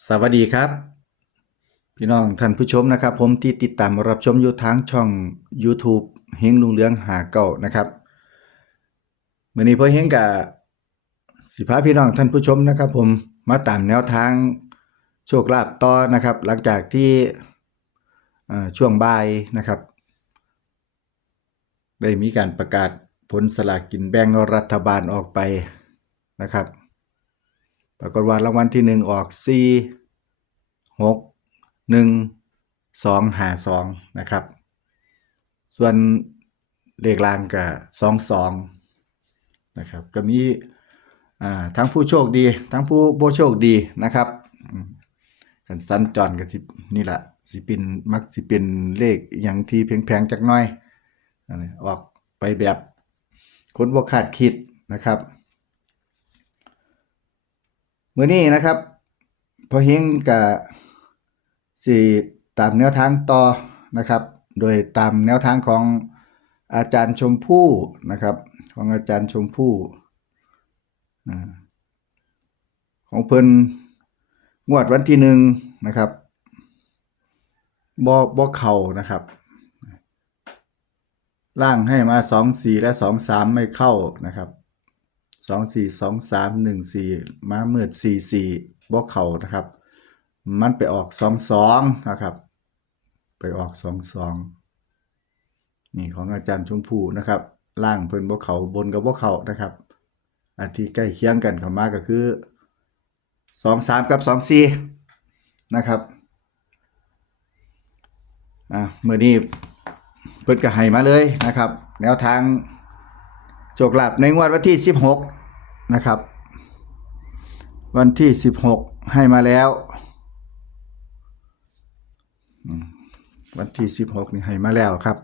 สวัสดีครับ พี่น้องท่านผู้ชมนะครับ ผมที่ติดตามรับชมอยู่ทางช่อง YouTube เฮงลุงเรืองหาเก่านะครับมื่อนี้พ่อเฮงกับสิพาพี่น้องท่านผู้ชมนะครับ ผมมาตามแนวทางโชคลาภต่อนะครับ หลังจากที่ช่วงบ่ายนะครับ ได้มีการประกาศผลสลากกินแบ่งรัฐบาลออกไปนะครับ ปรากฏว่ารางวัลที่หนึ่งออกสี่หกหนึ่งสองหาสองนะครับ ส่วนเลขลางกับสองสองนะครับก็มีทั้งผู้โชคดี ทั้งผู้บ่โชคดีนะครับกันสั้นจอนกันสินี่แหละสิเป็นมักสิเป็นเลขอย่างที่แพงๆจักน้อยออกไปแบบคนบ่คาดคิดนะครับ มื้อนี้นะครับ พอเฮงกับสิตามแนวทางต่อนะครับ โดยตามแนวทางของอาจารย์ชมพู่นะครับ ของอาจารย์ชมพู่ของเพิ่นงวดวันที่หนึ่งนะครับบ่บ่เข้านะครับล่างให้มาสองสี่และสองสามไม่เข้านะครับ สองสี่สองสามหนึ่งสี่ม้ามืดสี่สี่บกเขานะครับ มันไปออกสองสองนะครับ ไปออกสองสองนี่ของอาจารย์ชมพูนะครับ ล่างเพิ่นบกเขาบนกับบกเขานะครับอันที่ใกล้เคียงกันเข้ามาก็คือสองสามกับสองสี่นะครับอะเมื่อนี้เพิ่นก็ให้มาเลยนะครับ แนวทาง โชคลาภในงวดวันที่ 16 นะครับ วันที่ 16 ให้มาแล้ว วันที่ 16 นี่ให้มาแล้วครับ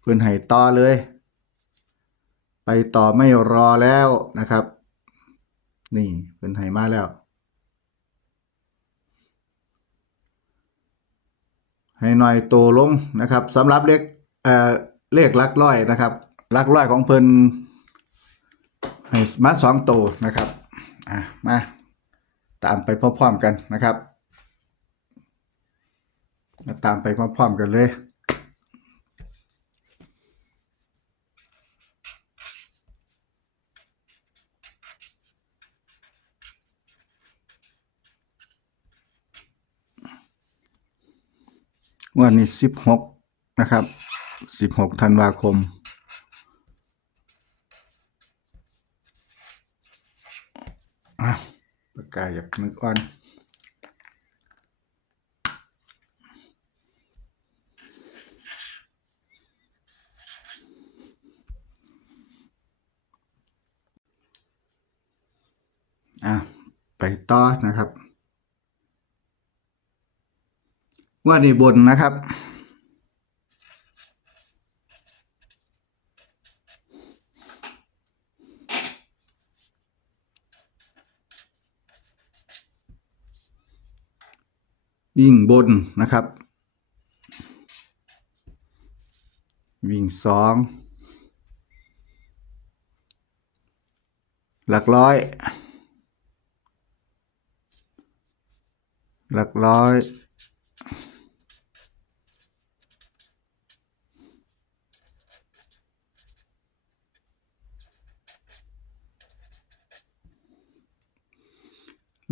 เพื่อนให้ต่อเลย ไปต่อไม่รอแล้วนะครับ นี่เพื่อนให้มาแล้ว ให้หน่อยโตลงนะครับสำหรับเลขเอ่อเลขลักร้อยนะครับ ลักร้อยของเพิ่นให้มาสองโตนะครับ อะ มา ตามไปพร้อมๆกันนะครับ มาตามไปพร้อมๆกันเลยวันนี้สิบหกนะครับสิบหกธันวาคม อะ ปากกาอยากนึกอ่อนอะไปต่อนะครับ ว่าในบนนะครับ วิ่งบนนะครับ วิ่งสองหลักร้อย หลักร้อย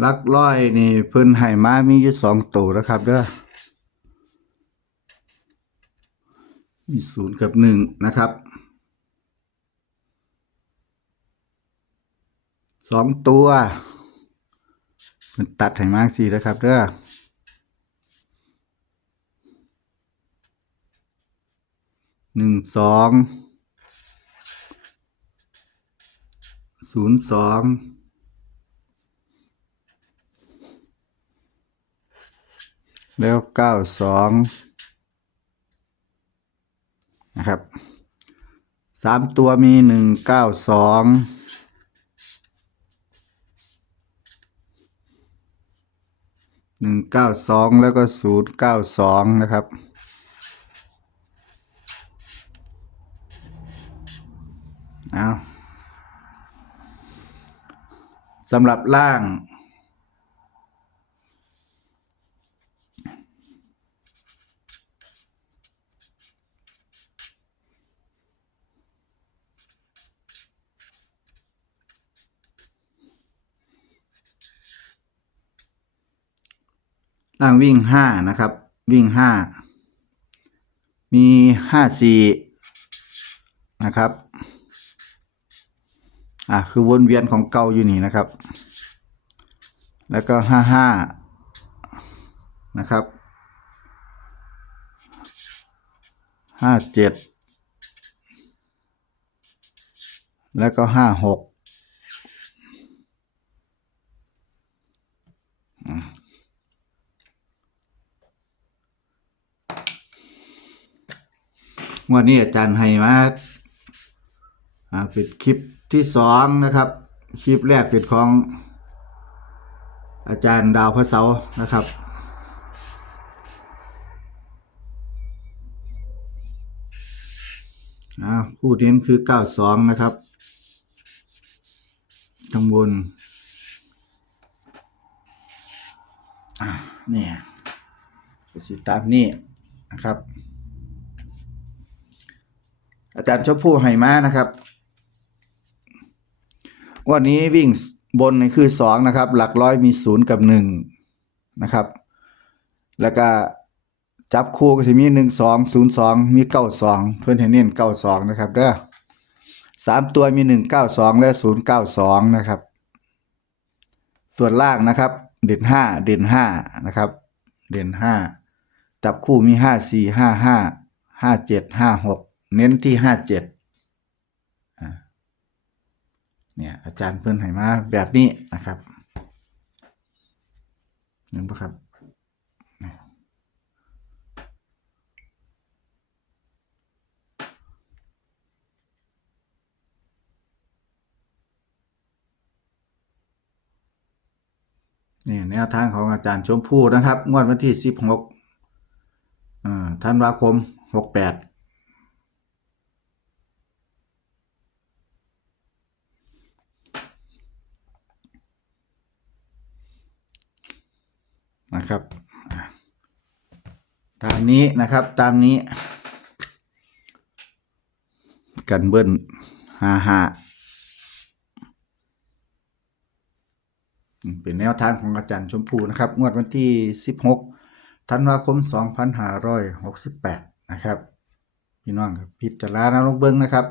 ลักร้อยนี่เพิ่นให้มามีอยู่สองตัวนะครับเด้อมีศูนย์กับหนึ่งนะครับสองตัวมันตัดให้มาสี่แล้วครับเด้อหนึ่งสองศูนย์สอง แล้วเก้าสองนะครับสามตัวมีหนึ่งเก้าสองหนึ่งเก้าสองแล้วก็ศูนย์เก้าสองนะครับเอาสำหรับล่าง ล่างวิ่งห้านะครับ วิ่งห้ามีห้าสี่นะครับ อะคือวนเวียนของเก่าอยู่นี่นะครับ แล้วก็ห้าห้านะครับห้าเจ็ดแล้วก็ห้าหก งวันนี้อาจารย์ให้มาอ่าเป็นคลิปที่สองนะครับ คลิปแรกเป็นของ อาจารย์ดาวพระเสานะครับอ่าคู่เน้นคือ92นะครับข้างบนอ่าเนี่ยสิตามนี้นะครับ อาจารย์ชอบผู้ให้มานะครับวันนี้วิ่งบนนี่คือสองนะครับ หลักร้อยมีศูนย์กับหนึ่งนะครับ แล้วก็จับคู่ก็จะมีหนึ่งสองศูนย์สองมีเก้าสองเพื่อนให้เน้นเก้าสองนะครับเด้อสามตัวมีหนึ่งเก้าสองและศูนย์เก้าสองนะครับ ส่วนล่างนะครับ เด่นห้าเด่นห้านะครับ เด่นห้าจับคู่มีห้าสี่ห้าห้าห้าเจ็ดห้าหก เน้นที่ห้าเจ็ดเนี่ยอาจารย์เพื่อนไหมาแบบนี้นะครับเห็นปะครับนี่แนวทางของอาจารย์ชมพู่นะครับ งวดวันที่สิบหกธันวาคมหกแปด นะครับ ตามนี้นะครับตามนี้ กันเบิ้ลห้าห้าเป็นแนวทางของอาจารย์ชมพูนะครับ งวดวันที่ 16 ธันวาคม 2568 นะครับ พี่น้องครับพิจารณาลงเบิ้งนะครับ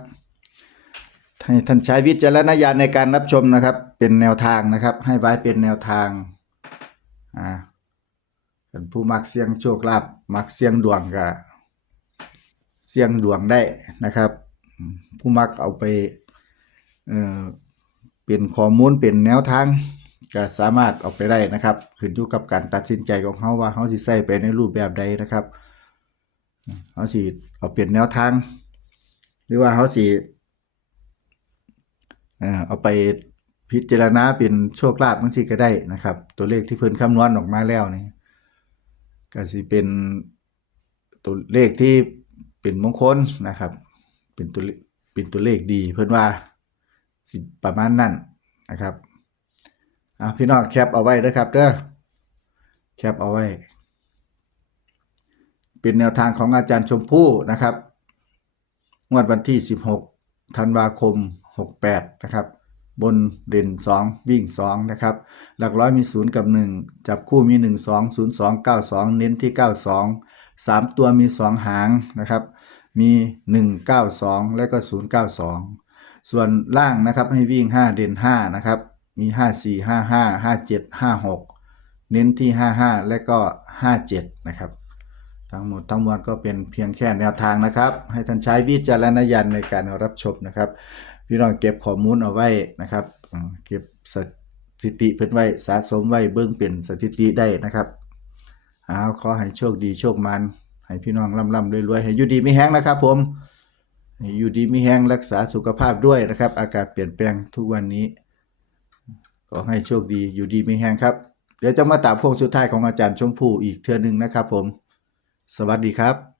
ให้ท่านใช้วิจารณญาณในการรับชมนะครับ เป็นแนวทางนะครับ ให้ไว้เป็นแนวทางอ่า เป็นผู้มักเสี่ยงโชคลาภมักเสี่ยงดวงก็เสี่ยงดวงได้นะครับ ผู้มักเอาไปเอ่อเป็นข้อมูลเป็นแนวทางก็สามารถเอาไปได้นะครับ ขึ้นอยู่กับการตัดสินใจของเขาว่าเขาสิใส่ไปในรูปแบบใดนะครับเขาสิเอาเป็นแนวทาง หรือว่าเขาสิเอ่อเอาไปพิจารณาเป็นโชคลาภบางสิก็ได้นะครับ ตัวเลขที่เพิ่นคำนวณออกมาแล้วนี่ ก็สิเป็นตัวเลขที่เป็นมงคลนะครับ เป็นตัวเป็นตัวเลขดีเพื่อนว่าสิประมาณนั้นนะครับอะพี่น้องแคปเอาไว้นะครับเด้อแคปเอาไว้ เป็นแนวทางของอาจารย์ชมพู่นะครับงวดวันที่ 16 ธันวาคม 68 นะครับ บนเด่น 2 วิ่ง 2 นะครับ หลักร้อยมี 0 กับ 1 จับคู่มี 1 2 0 2 9 2 เน้นที่ 92 3 ตัวมี 2 หางนะครับ มี 1 9 2 และก็ 0 9 2 ส่วนล่างนะครับให้วิ่ง 5 เด่น 5 นะครับ มี 5 4 5 5 5 7 5 6 เน้นที่ 55 และก็ 57 นะครับ ทั้งหมดทั้งมวลก็เป็นเพียงแค่แนวทางนะครับ ให้ท่านใช้วิจารณญาณในการรับชมนะครับ พี่น้องเก็บข้อมูลเอาไว้นะครับเก็บสถิติเพิ่นไว้สะสมไว้เบิ่งเป็นสถิติได้นะครับเอาขอให้โชคดีโชคมันให้พี่น้องร่ำๆรวยๆให้อยู่ดีไม่แห้งนะครับ ผมอยู่ดีไม่แห้งรักษาสุขภาพด้วยนะครับ อากาศเปลี่ยนแปลงทุกวันนี้ขอให้โชคดีอยู่ดีไม่แห้งครับ เดี๋ยวจะมาตามพวงสุดท้ายของอาจารย์ชมพู่อีกเทื่อหนึงนะครับ ผม สวัสดีครับ